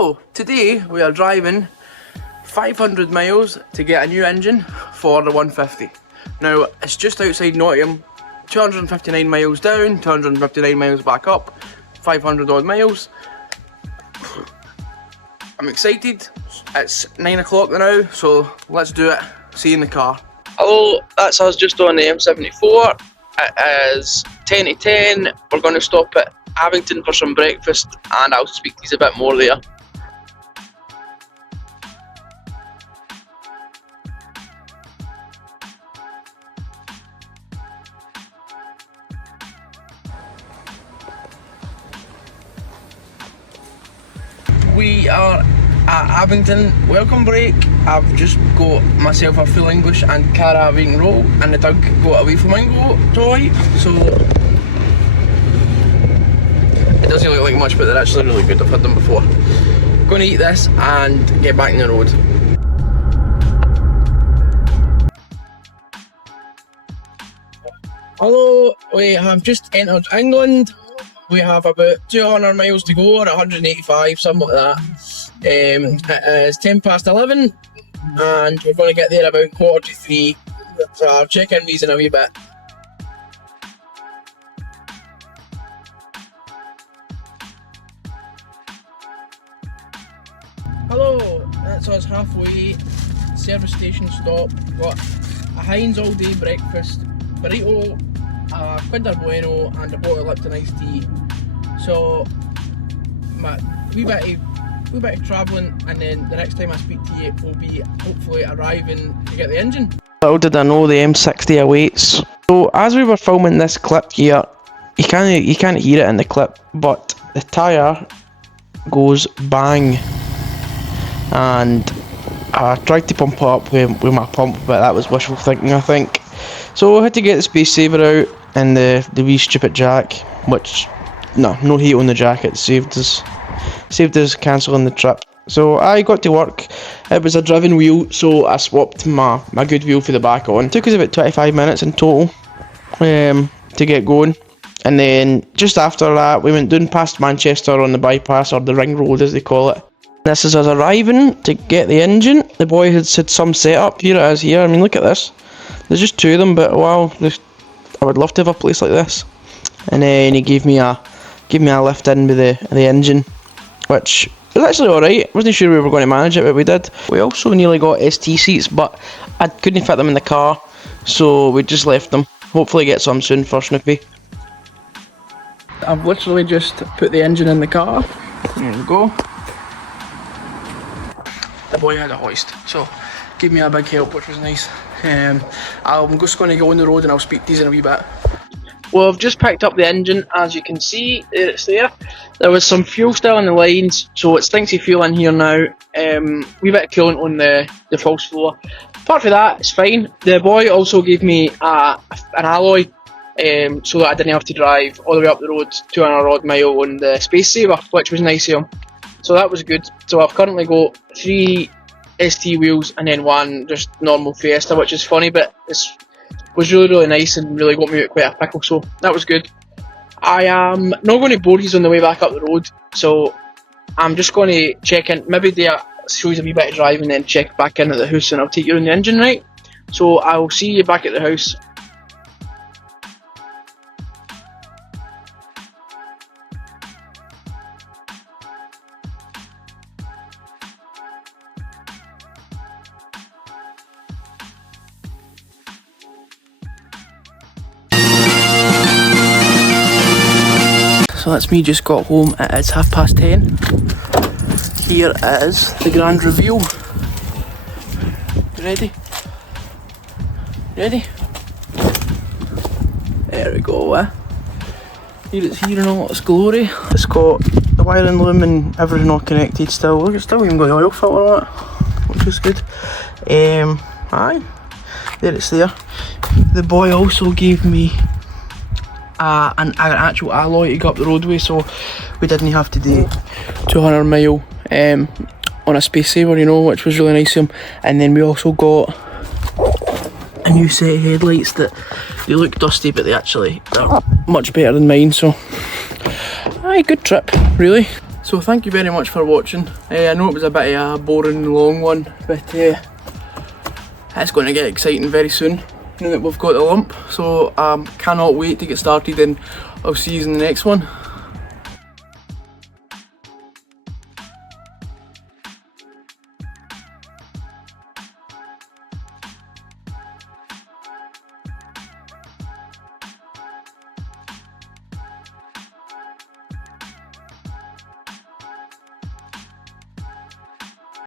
Hello! Today we are driving 500 miles to get a new engine for the 150. Now it's just outside Nottingham, 259 miles down, 259 miles back up, 500 odd miles. I'm excited. It's 9 o'clock now, so let's do it. See you in the car. Hello, that's us just on the M74. It is 10 to 10. We're going to stop at Abington for some breakfast, and I'll speak to you a bit more there. We are at Abington. Welcome break. I've just got myself a full English and Caribbean roll, and the dog got away from Flamingo toy, so it doesn't look like much, but they're actually really good. I've had them before. Going to eat this and get back on the road. Hello, we have just entered England. We have about 200 miles to go, or 185, something like that. It is 10 past 11, and we're going to get there about 2:45. So I'll check in these in a wee bit. Hello, that's us halfway. Service station stop. Got a Heinz all day breakfast, burrito, a Kinder Bueno, and a bottle of Lipton iced tea. So, my wee bit of travelling, and then the next time I speak to you will be hopefully arriving to get the engine. Little did I know the M60 awaits. So as we were filming this clip here, you can't hear it in the clip, but the tyre goes bang, and I tried to pump it up with my pump, but that was wishful thinking, I think. So I had to get the space saver out and the wee stupid jack, which no heat on the jack. It saved us cancelling the trip. So I got to work. It was a driven wheel, so I swapped my good wheel for the back on. It took us about 25 minutes in total to get going, and then just after that we went down past Manchester on the bypass, or the ring road as they call it. This is us arriving to get the engine. The boy had said some setup. Here it is here. I mean, look at this. There's just two of them, but wow, I would love to have a place like this. And then he gave me a lift in with the engine, which was actually alright. Wasn't sure we were going to manage it, but we did. We also nearly got ST seats, but I couldn't fit them in the car, so we just left them. Hopefully get some soon for Snoopy. I've literally just put the engine in the car. There we go. The boy had a hoist, so gave me a big help, which was nice. I'm just going to go on the road and I'll speak to you in a wee bit. Well, I've just picked up the engine. As you can see, it's there. There was some fuel still in the lines, so it stinks of fuel in here now. Wee bit of coolant on the false floor. Apart from that, it's fine. The boy also gave me an alloy, so that I didn't have to drive all the way up the road 200 odd mile on the space saver, which was nice of him. So that was good. So I've currently got 3 ST wheels and then 1 just normal Fiesta, which is funny, but it was really nice and really got me out quite a pickle, so that was good. I am not going to bore you on the way back up the road, so I'm just going to check in, maybe show you a wee bit of drive and then check back in at the house, and I'll take you on the engine, right? So I'll see you back at the house. So that's me just got home. It's 10:30. Here is the grand reveal. You ready? Ready? There we go. Here it's here in all its glory. It's got the wiring loom and everything all connected still. Look, it's still even got the oil filter on it, which is good. Aye, there it's there. The boy also gave me an actual alloy to go up the roadway, so we didn't have to do 200 mile on a space saver, you know, which was really nice of him. And then we also got a new set of headlights that they look dusty, but they're much better than mine. So aye, good trip really. So thank you very much for watching. I know it was a bit of a boring long one, but it's going to get exciting very soon now that we've got the lump. So cannot wait to get started, and I'll see you in the next one.